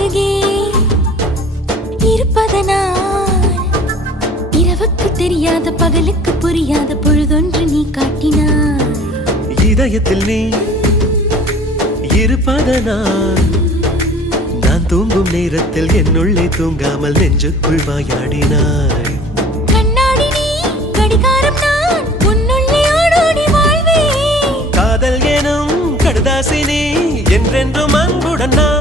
அருகே இருப்பதனால் இரவுக்கு தெரியாத பகலுக்கு புரியாத பொழுதொன்று நீ காட்டினாய். இதயத்தில் நீ இருப்பதனால் நான் தூங்கும் நேரத்தில் என்னுள்ளே தூங்காமல் நெஞ்சுக்குள் வாயாடினாய். கண்ணாடி நீ கடிகாரம் நான் உன்னுள்ளே ஓடோடி வாழ்வே. காதல் எனும் கடுதாசி நீ என்றென்றும் அன்புடன் நான்